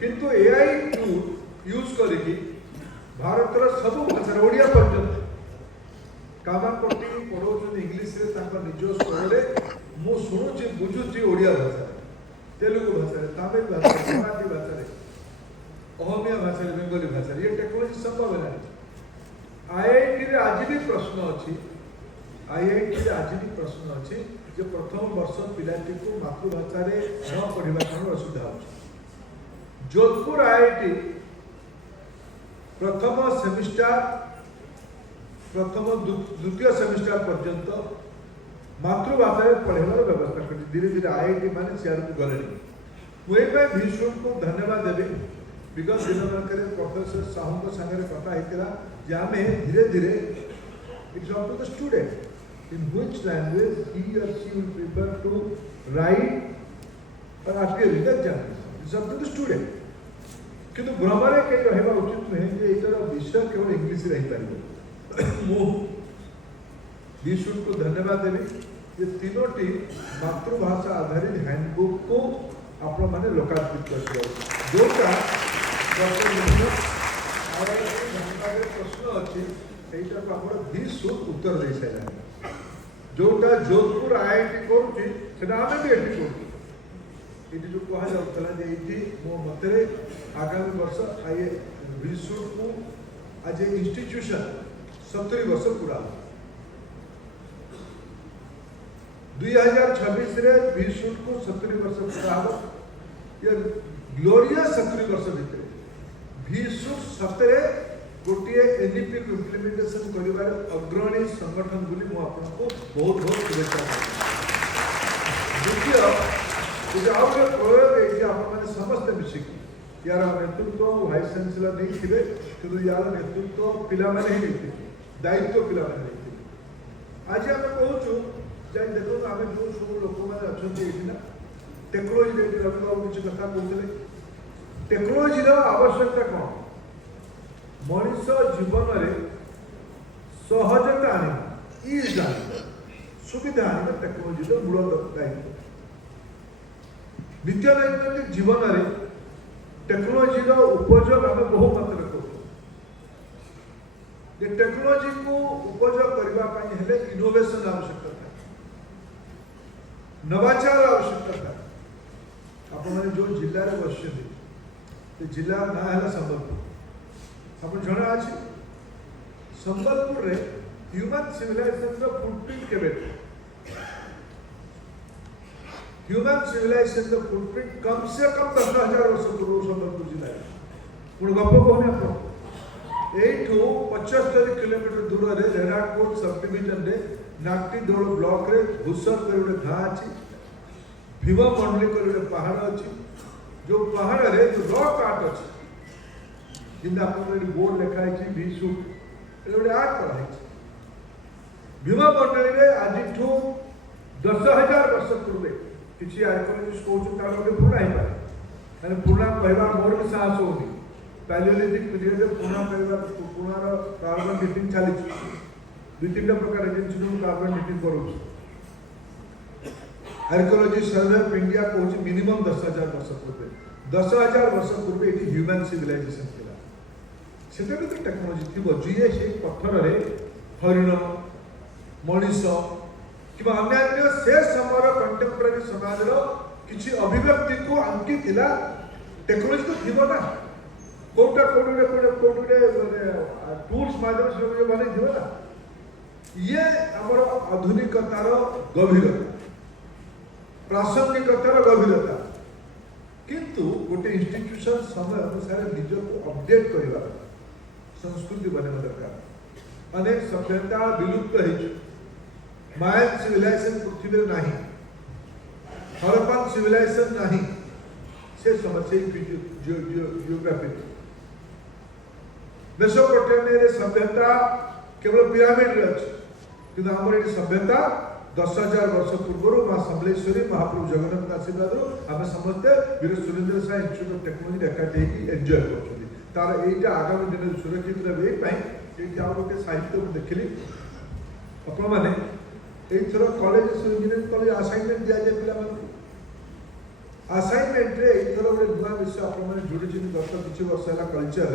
किंतु AI tool use करिकी भारतर सब भाषा ओडिया पर्यंत कामा कोटी पढ़ाऊँ इंग्लीश रे तांका निज स्वर रे मु शुणुची बुझुची ओडिया भाषा तेलुगु भाषा तमिल भाषा मराठी भाषा अहोमिया भाषा बेंगली भाषा ये टेक्नोलॉजी संभव है। आईआईटी रे आज भी प्रश्न अच्छी आईआईटी रे आज भी प्रश्न अच्छी जो प्रथम वर्ष पिलाटी को मातृभाषा रे न पढ़ा कारण असुविधा हो। जोधपुर आईआईटी प्रथम सेमिस्टर प्रथम द्वितीय सेमिस्टर पर्यंत मातृभाषा में पढ़ार व्यवस्था कर धीरे धीरे आईआईटी माने सियार को गले मुझे भीषण को धन्यवाद देवी विगत दिन मानक प्रोफेसर साहू सागर कथा होता जे आम धीरे धीरे it's up to the student in which language he और she will prefer to write और आपके रीडर जान it's up to the student किंतु भ्रमरे कहीं रहा उचित नुहे जे एटार विषय केवल इंग्लिश रही पार मु भीषण को धन्यवाद देवी ये तीनोटी मातृभाषा आधारित हैंडबुक को आपण मैंने लोकार्पित कर जोटा प्रश्न अच्छी यहीटा को आप भीषण उत्तर दे सारा जोटा जोधपुर आईआईटी करुँचे आम भी एटी करूँ ये जो कहला ये मो मत आगामी वर्ष आई भीषण को आज इंस्टीट्यूशन 70 वर्ष पूरा 2026 रे भीषण को 70 वर्ष पूरा हम ये ग्लोरियस 70 वर्ष भितर भीषण सतरे गोटे एनईपी को इम्प्लीमेंटेशन करिवार अग्रणी संगठन बोली मु आपको बहुत बहुत शुभेच्छा द्वितीय आउ प्रयोग है आप समस्त मिसिकी यार नेतृत्व वाइस चांसलर नहीं थे कि यार नेतृत्व पिला माने ही नहीं दायित्व पिला माने नहीं आज आम कहूँ जाई देखो आम जो सब लोक मैंने अच्छा टेक्नोलोजी रवि बाबू किसी कथा कहते टेक्नोलोजी आवश्यकता कौन मनीष जीवन में सहजता आने इज आने सुविधा आने टेक्नोलोजी मूल दायित्व नित्य दैनिक जीवन में टेक्नोलोजी उपयोग आम बहु मात्रा कर टेक्नोलोजी को उपयोग करने इनोवेशन आवश्यकता था नवाचार आवश्यकता था आप जो जिले में बस जिला ना है संबलपुर आप जना अच्छे संबलपुर रे ह्यूमन सिविलाइजेशन फुटप्रिंट के ह्यूमन सिविलाइजेशन फुटप्रिंट कम से कम 10,000 वर्ष पूर्व संबलपुर जिले पुणी गप कहने आप यू 75 किलोमीटर दूर में रेराकोट सब डिविजन रे नागटी दौड़ ब्लॉक रे भूसर कर गोटे गाँ अच्छी भीम मंडली कर गोटे पहाड़ अच्छी जो पहाड़ रे जो रॉक आर्ट अच्छी जिंदा आप बोर्ड लिखाई भीषु गोटे आर्ट कराई भीम मंडली रे आज 10,000 वर्ष पूर्वे किसी आर्कोलॉजिस्ट कहते गोटे पुराणा हो पाए मैंने पुराणा कहवा मोर भी साहस होनी पैलियोलिथिक पीरियड पुराणा कहवा पुराण कार्बन डेटिंग चली 2-3 प्रकार जिन कार्बन डेटिंग करूँ आर्कोलॉजी सर्वे ऑफ इंडिया कहूँ मिनिमम 10,000 वर्ष पूर्वे 10,000 वर्ष पूर्वे ये ह्यूमन सिविलाइजेशन था से तो टेक्नोलोजी थी जी से पत्थर हरिण मनीष कि अन्य से समय कंटेम्परारी समाज किसी अभिव्यक्ति को आंकी थिला टेक्नोलोजी तो थी ना कोटा कोटे टूल्स माध्यम से बने थी ना ये आमर आधुनिकतार गभीरता प्रासंगिकतार गभीरता किंतु गोटे इंस्टीट्यूशन समय अनुसार निज को अपडेट करवा संस्कृति बने दरकार अनेक सभ्यता विलुप्त हो मायन सिविलाइजेशन पृथ्वी नहीं हरप्पन सिविलाइजेशन नहीं से समझे जियोग्राफी मेसोपोटामिया सभ्यता केवल पिरामिड रे अच्छी किंतु आमर ये सभ्यता 10,000 वर्ष पूर्व माँ समलेश्वरी महाप्रभु जगन्नाथ आशीर्वाद आम समस्ते Veer Surendra Sai institute of technology एकाठी एंजॉय कर तार यहीटा आगामी दिन सुरक्षित रही गोटे साहित्य मुझे देखिली आपण मैंने यही कॉलेज इंजीनियरिंग कॉलेज असाइनमेंट दि जाए पिला असाइनमेंट रे गोटे नुआ विषय आप आपने जोड़ी गत किसी वर्ष है कल्चर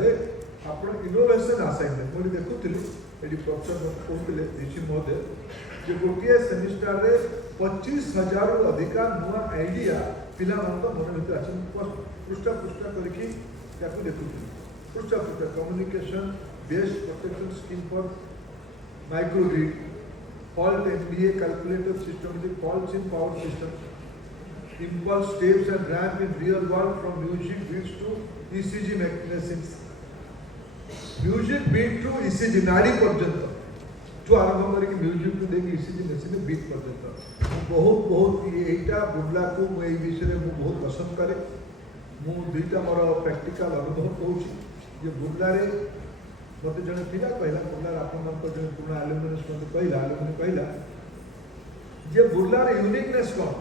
आप इनोवेशन असाइनमेंट मुझे देखुली ये प्रोफेसर कहते ऋषि महोदय जो गोटे सेमिस्टर रे 25,000 रु अधिका नुआ आइडिया पिला मन भर आस पृष्ठा पृष्ठा करके देखुली पृष्ठा पृष्ठा communication based protection scheme for microgrid fault MBA calculator systematic faults in power systems impulse steps and ramp in real world from music beats to ECG mechanisms music beat to ECG नाड़ी पर्यंत जो आरंभ करके music to देखिए ECG machine beat पर्यंत बहुत बहुत एटा बुर्ला को मैं ये विषय में बहुत पसंद करे मु दुईटा मोर प्रैक्टिकल अनुभव कहूँ ये बुर्ला रे मत जन पिला कहला बुर्ला आपन जो पुराना एल्युमिनियस मत कहला जे बुर्ला रे यूनिकनेस कौन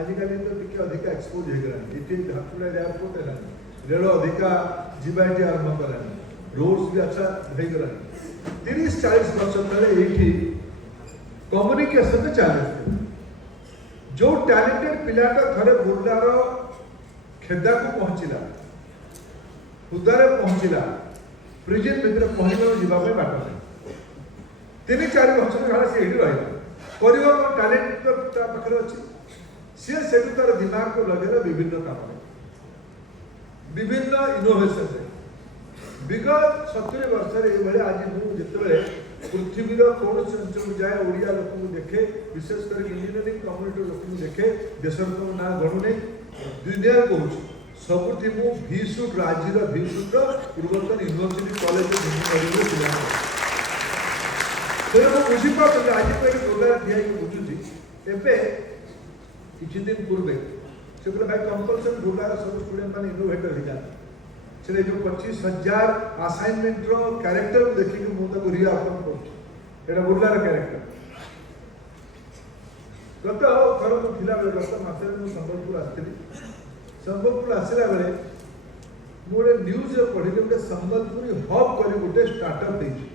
आजिकल तो टिके अधिक एक्सपोज हो गला इति धापुला एयरपोर्ट है रेल अधिक जीवाटी आरंभ करा रोड्स भी अच्छा हो गला 30-40 वर्ष तले एठी कम्युनिकेशन में चैलेंज जो टैलेंटेड पिलाटा थरे बुर्ला रो खेदा को पहुंचला उदारे पहुंचला प्रिजन भितर पहुंचल जावाई बाट नहीं 3-4 वर्ष काल से रहा टैलेंट तो पाखे अच्छी सी से तार दिमाग को लगे विभिन्न काम विभिन्न इनोवेशन विगत 70 वर्ष आज मुझे पृथ्वीर कौन अंचल जाए ओडिया लोक देखे विशेषकर इंजीनियरिंग कम्युनिटी लोक देखे देशर तो ना गणुनी दुनिया कहूँ सबुठी मु भीसुट राज्यर भीसुट पूर्वतन यूनिवर्सिटी कॉलेज इंजीनियरिंग पिला बुझीपार आज गोला ठिया बुझुची एवं किसी दिन पूर्वे से भाई कंपलसरी गोलार सब स्टूडेंट मैंने इनोवेटर हो जाए से जो 25,000 असाइनमेंट रो कैरेक्टर देखिए मुझे रिआफर्म कर बुर्लार कैरेक्टर गत थर मुझे गत मसरे मुझे संबलपुर आसती संबलपुर आसला बेले गोटे न्यूज पढ़ी गोटे संबलपुरी हब कर गोटे स्टार्टअप देती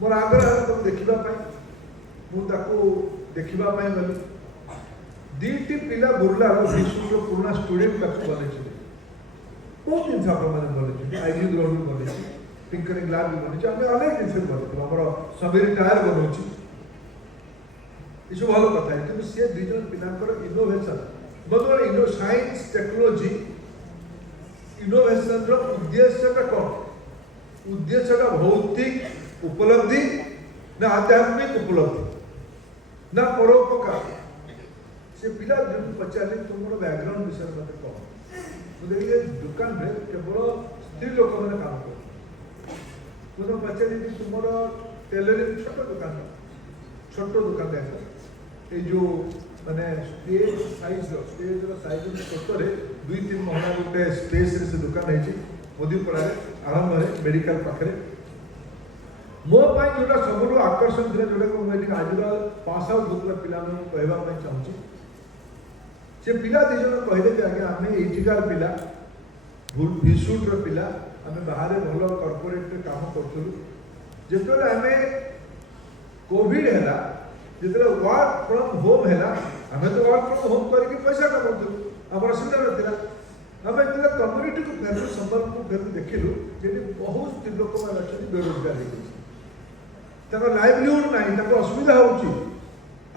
मोर आग्रह तुम देखापी मुझे देखापी गली दीटी पिला बुर्लार विश्व पुराना स्टूडेंट बने बहुत जिन बने आईजी ग्राउंड भी बने पिंकरिंग लैब भी बने आम अनेक जिन बन आम सबेरी टायर बनाऊँ ये सब भल कथा है कि सी दुई जन पिलांकर इनोवेशन बदल इनो साइंस टेक्नोलॉजी इनोवेशन उद्देश्यटा कौन उद्देश्यटा भौतिक उपलब्धि ना आध्यात्मिक उपलब्धि ना परोपकार से पिला जो पचारे तुम बैकग्राउंड विषय मत कह मुझे दुकान में केवल स्त्री लोक मैंने काम कर तुम पचारे तुम टेलरिंग छोट दुकान ये जो माने स्टेज साइज छोटे 2-3 महिला गोटे स्पेस से दुकान है मोदीपड़ा आरंभ है मेडिकल पाखे मो जोटा सब आकर्षण था जोटा मुझे आज पास आउट होता पिला कहवाई चाहूँगी से पिला दी जन कहले कि आगे आम एठिकार पिला भीसुट्र पिला आम बाहर भल कर्पोरेट काम करूँ जो आम कोविड है जो वर्क फ्रॉम होम है आम तो वर्क फ्रॉम होम करके पैसा कमाऊँ आम असुविधा नाला आम जो कम्युनिटी को फेर संबलपुर फेर देखिलु जी बहुत स्त्री लोक मैंने बेरोजगार हो लाइवलीहुड ना असुविधा हो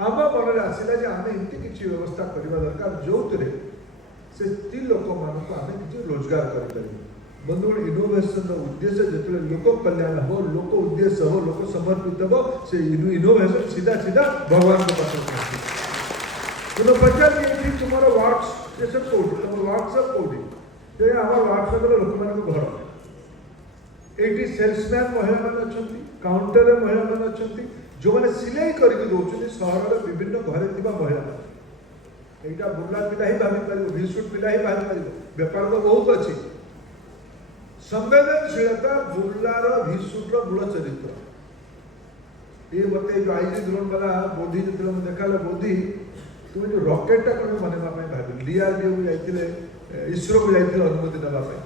आम मन आसला आम एमती किसी व्यवस्था करवा दरकार जो से स्त्री लोक मान आम किसी रोजगार कर बंधुगण इनोवेशन उद्देश्य जो लोक कल्याण हो लोक उद्देश्य हो लोक समर्पित हो से इनोवेशन सीधा सीधा भगवान के पास तुम पचार तुम वर्क स्टेशन कौटी तुम वर्कशॉप कौटी आम वर्कशॉप लोक मान घर ये सेल्समैन महिला मैंने अच्छा काउंटर महिला मैंने अच्छा जो मैंने सिलाई करके दौरान सहर विभिन्न घरे महिला यहाँ बुर्ला पिला ही भावी पार भीसुट पिला ही भावी पार बेपार तो बहुत अच्छी संवेदनशीलता बुर्लार भीसुट्र मूल चरित्र ये बते जो आईजी ड्रोन वाला बोधी जो देखा बोधी तुम जो रॉकेटा कौन बनवाई भाव डीआरडीओ को जाते इसरो को जाते अनुमति नापी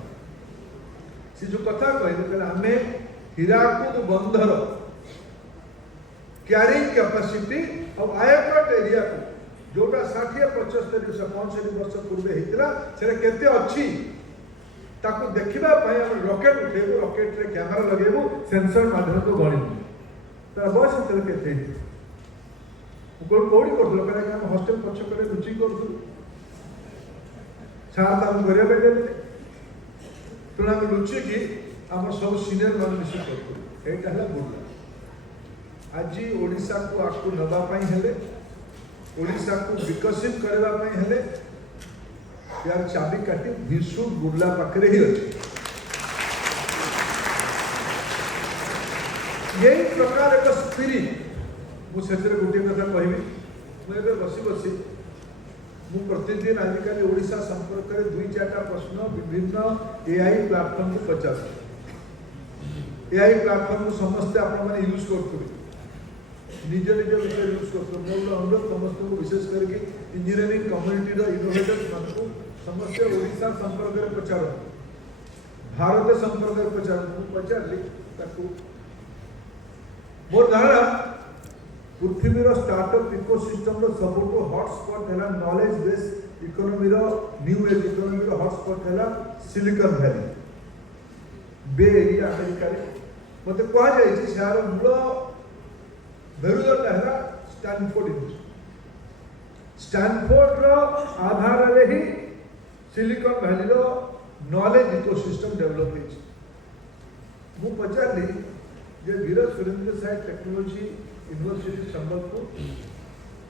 से जो कथा कहले आम हीराकुद बंधर क्यारिंग कैपेसिटी और आयकट एरिया को जोटा 60-75-65 वर्ष पूर्व होता से केते अच्छी ताको देखिबा पई हम रॉकेट उठेबो रॉकेट रे कैमरा लगेबो सेंसर माध्यम तो गणिबो तार बयस तेल केते कोड़ी करथलो करे हम हॉस्टल पछ करे रुचि करथु छाड़ ताम घरे बेटे तेणु आम रुचि कि आम सब सीनियर मान मिस करथु एटा हला बुर्ला आज ओडिशा को आकु नबा पई हेले ओडिशा को विकसित करबा पई हेले यार चाबी काटी विश्व बुर्ला पाखरे ही अछि यही प्रकार एक स्पिरिट मु सेचरे गोटे कथा कहबी मु एबे बसी मु प्रतिदिन आजिकल ओडिशा संपर्क में 2-4 प्रश्न विभिन्न एआई प्लेटफॉर्म को पचास एआई प्लेटफॉर्म को समस्त आपण माने यूज करथु निज विषय यूज करथु मोर अनुरोध समस्त को विशेष करके इंजीनियरिंग कम्युनिटी रो इनोवेटर्स मान को समस्त ओडिशा संपर्क में प्रचार भारत संपर्क में प्रचार ताकू मोर धारणा पृथ्वी स्टार्टअप इकोसिस्टम रो सबुठो हॉटस्पॉट है नॉलेज बेस इकोनॉमी रो न्यू एज इकोनॉमी रो हॉटस्पॉट है सिलिकॉन वैली बे एरिया अमेरिका रे मते कहा जाय छै शहर मूल मेरुदंड है स्टैनफोर्ड यूनिवर्सिटी स्टैनफोर्ड रो आधार रे ही सिलिकॉन वैली रो नॉलेज इकोसिस्टम डेवलप होइछ मु पचारली जे वीर सुरेंद्र साय टेक्नोलॉजी यूनिवर्सिटी संबलपुर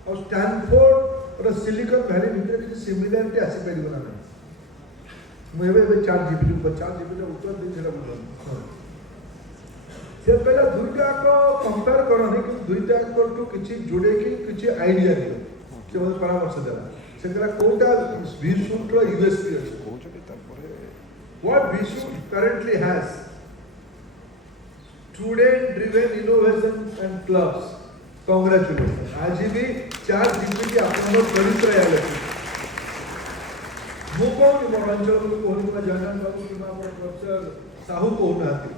और स्टैनफोर्ड और सिलिकॉन वैली भितर किसी सिमिलरिटी आसी परिबो ना मु एबे चार जीबी उत्तर दे छला बोल से पहला दुईटा को कंपेयर करनी कि दुईटा को टू किछि जोड़े कि किछि आईडिया दियो से मते परामर्श देला से करा कोटा विशुट रो यूएसपी अछि कोचटी तापर what VSSUT currently has student driven innovation and clubs congratulation आज भी 4 जीपीटी आपन चरित्र आले मु कोन मंचल को कोन में जानन बाबू कि हमर प्रोफेसर साहू को नाती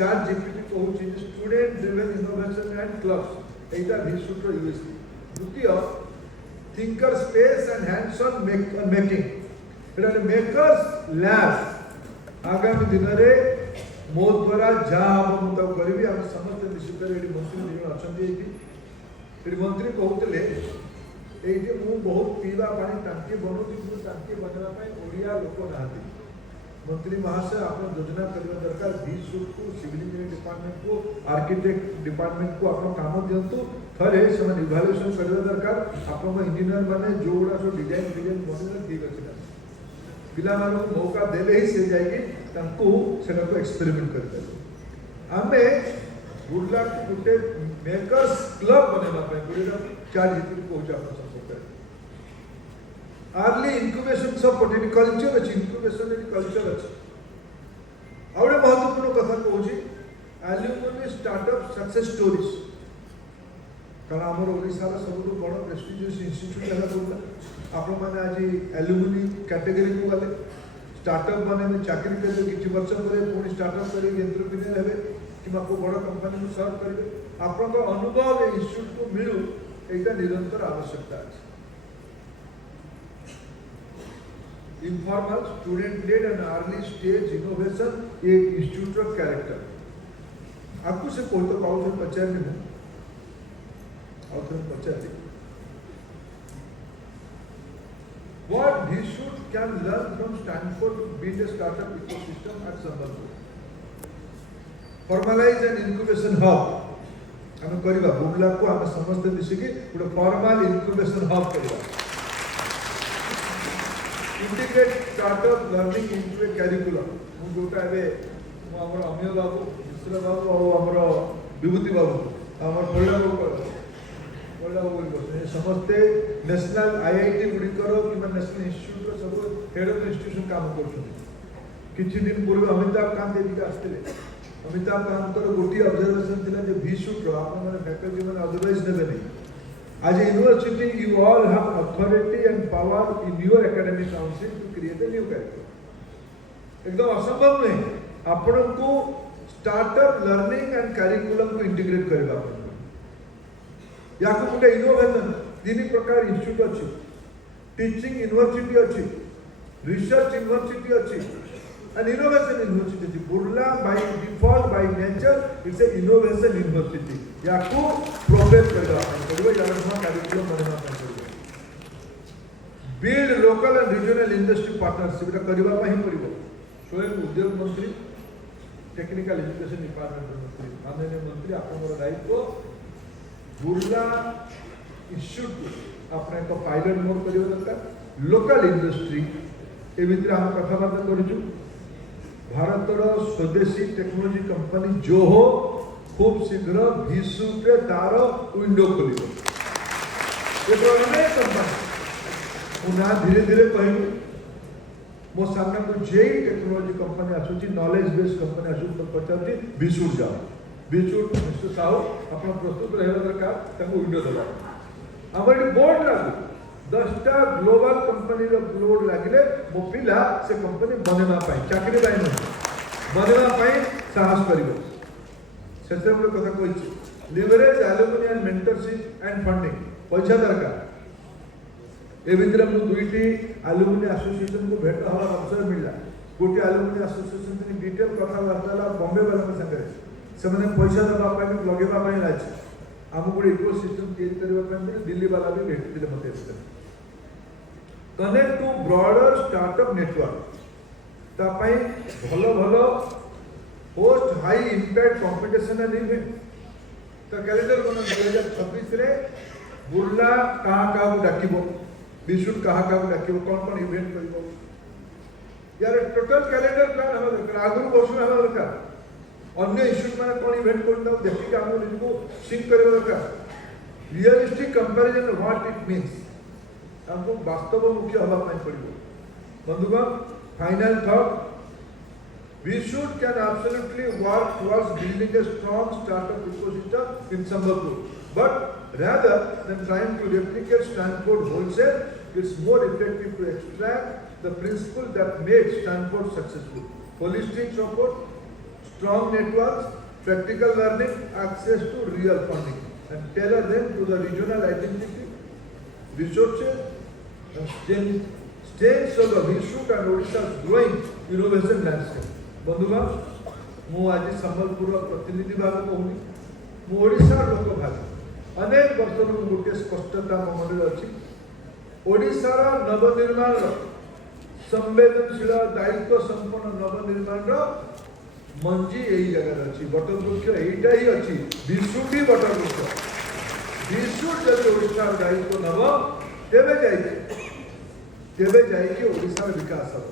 4 जीपीटी कहूँ student driven innovation and clubs Etah विशुट row USP द्वितीय thinker space and hands on making Etah makers lab आगामी दिन रे मो द्वारा जहाँ हम मुताब करी हम समस्त मिशिकर ये मंत्री जी अच्छा ये मंत्री कहते ये मु बहुत पीवा पानी टांकी बनूँ टांकी बनवाई ओडिया लोक ना मंत्री महाशय आप योजना करने दरकार विशुट को सिविल इंजीनियरिंग डिपार्टमेंट को आर्किटेक्ट डिपार्टमेंट को आप काम दिंतु थे से इभाल्युएसन करने दरकार आप इंजीनियर मैंने जो गुड़ा सब डिजाइन बनने ठीक अच्छे पिला मौका देले ही से जाएगी एक्सपेरिमेंट कर आमे बुर्ला गोटे मेकर्स क्लब बनवा गोटे 4 जीपी कहूँ अर्ली इनक्यूबेशन सपोर्ट ये कल्चर अच्छी इनक्यूबेशन ये कल्चर अच्छी आउ गोटे महत्वपूर्ण कथा कहूँ एल्यूमिनी स्टार्टअप सक्सेस स्टोरीज कारण आमर ओडिशार सब बड़ प्रेस्टिजियस इंस्टीट्यूट है बुर्ला आपण मैंने आज एल्यूमिनी कैटेगरी को गले स्टार्टअप मैंने चाकरी करेंगे किसी वर्ष पर पुणी स्टार्टअप करेंगे एंटरप्रेन्योर हेबे कि को बड़ कंपनी को सर्व करेंगे आपण अनुभव इंस्टीट्यूट को मिलू यहाँ निरंतर आवश्यकता है informal student led and early stage innovation ये इंस्टीट्यूट ऑफ कैरेक्टर आपको से कोई तो पाउस पचार नहीं और पचार What Vishutt can learn from Stanford to build a startup ecosystem at Sambalpur. Formalize an incubation hub. आम करवा बुर्ला को आम समस्त मिसिकी गोटे फॉर्मल इनक्यूबेशन हब करवा इंटीग्रेट स्टार्टअप लर्निंग इनटू ए करिकुलम मु जोटा एबे मु हमर अमिय बाबू मिश्र बाबू और हमर विभूति बाबू हमर पहिला बाबू समस्ते नेशनल आईआईटी गुड़िकर कि नेशनल इंस्टीट्यूट सब हेड ऑफ इंस्टीट्यूशन काम कर दिन पूर्व अमिताभ कांत ये आसते अमिताभ कांत गोटे ऑब्जर्वेशन थी विशुट आपने फैकल्टी मैंने अदरवाइज ने नहीं आज university you all have authority and power in your academic council to create a new curriculum एकदम असंभव नहीं आपण को स्टार्टअप लर्निंग एंड करिकुलम को इंटीग्रेट करबा या को गोटे इनोवेशन 3 प्रकार इंस्टीट्यूट अच्छी टीचिंग यूनिवर्सिटी अच्छी रिसर्च यूनिवर्सिटी अच्छी an innovation university. Burla by default, by nature, it's an innovation university. याकू प्रोफेस करेगा curriculum बनना पड़ेगा. Build local and regional industry partnership इटा करवा ही पड़ेगा. स्वयं उद्योग मंत्री, टेक्निकल एजुकेशन डिपार्टमेंट मंत्री, माननीय मंत्री आपनकर दायित्व बुर्ला इंस्टीट्यूट अपने को पायलट मोड करियो दरकार लोकल इंडस्ट्री ए भितर हम कथाबार्ता करूँ भारतर स्वदेशी टेक्नोलॉजी कंपनी जो हो खूब शीघ्र विश्व तार विंडो खोल अनेक कंपनी ना धीरे धीरे कहूँ मो सामने को जे टेक्नोलॉजी कंपनी आसूची नॉलेज बेस्ड कंपनी आसू तो पचार विशुर जाओ विशुर मिस्टर साहू आप प्रस्तुत रहा दरकार विंडो दबा आम बोर्ड लागू 10टा ग्लोबल कंपनी बोर्ड लगे मो पिला से कंपनी बनवा चाकरी बनवा साहस कर कथा कही leverage alumni and mentorship and funding पैसा दरकार ए भितर मुझे दुईटी एलुमिनी एसोसिएशन को भेट हवा अवसर मिलला गोटे एलुमिनी एसोसिएशन डिटेल कथबार्ता बॉम्बे वाला सागर से पैसा देवाई लगेगा लाज आम गोटे इकोसिस्टम तैयारी दिल्ली वाला भी भेटते मत connect to broader startup network भल भल host high impact competition and event तो कैलेंडर बना 2026 रे बुर्ला क्या डाक विशुट क्या डाक कौन कौन इवेंट कर यार टोटल कैलेंडर प्लान हवा दरकार आगु वर्ष हवा दरकार अन्य इश्यूज मैंने कौन इवेंट कर देखिए आम निजको सिंक करवा दरकार realistic comparison what it means हमको वास्तव मुख्य हवा पड़ो बंधुगण final thought we should can absolutely work towards building a strong startup ecosystem in Sambhalpur but rather than trying to replicate Stanford wholesale it's more effective to extract the principle that made Stanford successful holistic support strong networks practical learning access to real funding and tailor them to the regional identity resources and strengths of the Vishoot and Odisha's growing innovation landscape. बंधुगण मु आज संबलपुर प्रतिनिधि भाग कहूनी मु ओडिशा लोक भाग अनेक वर्ष गोटे स्पष्टता मो मन अच्छी ओडिशार नवनिर्माण संवेदनशील दायित्व संपन्न नवनिर्माण मंजी यही जगह अच्छी बटवृक्ष यहीटा ही अच्छी विशुटी बटवृक्ष विशुट जब ओडिशार दायित्व नव तेबे जाइए ओडिशार विकास हम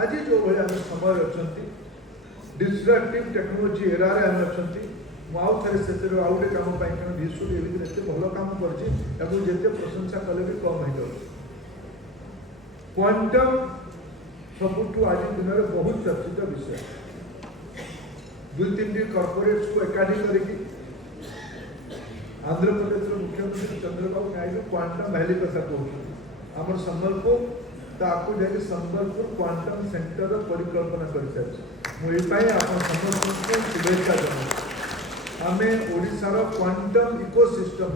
आज जो भाई आम समय अच्छा डिस्ट्रक्टिव टेक्नोलोजी एरारे आम अच्छा आउ थे से आउ गए कम कारण विश्व एत भल कम करते प्रशंसा कले भी कम हो क्वांटम सबुठ आज दिन में बहुत चर्चित विषय 2-3 कॉर्पोरेट्स को एकाठी करके आंध्र प्रदेश मुख्यमंत्री चंद्रबाबू नायडू क्वांटम वैली कथा कहते आम संबलपुर ताकू जाके संबलपुर क्वांटम सेंटर परिकल्पना कर संबलपुर को शुभेच्छा जनाऊँ आम ओडिशार quantum ecosystem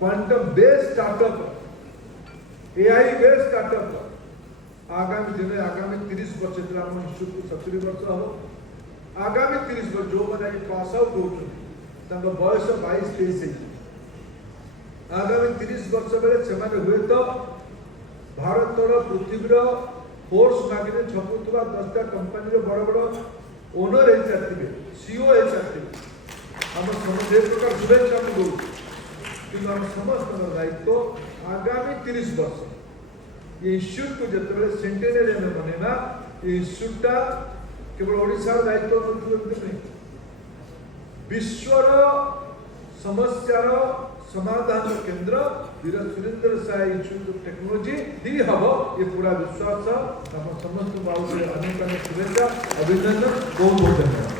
quantum based startup AI based startup आगामी दिन आगामी 30 वर्ष आम इंस्टीट्यूट 70 वर्ष हम आगामी 30 वर्ष जो मैंने पास आउट होती बयस 22-23 आगामी 30 वर्ष बेले से हुए तो भारतर पृथ्वीर फोर्स मार्केट छपुवा 10टा कंपनी बड़ बड़ ओनर हो सारी सीओ हो सारी आम समस्त प्रकार शुभेच्छा दूँ कि समस्त दायित्व आगामी 30 वर्ष ये इन्स्टिट्यूट को जो सेंटेनरी आम मनवा ये इन्स्टिट्यूटा केवल ओडिशार दायित्व नहीं विश्वर समस्यार समाधान केंद्र Veer Surendra Sai institute of technology ही हम ये पूरा विश्वास समस्त अनेक शुभेच्छा अभिनंदन बहुत बहुत धन्यवाद।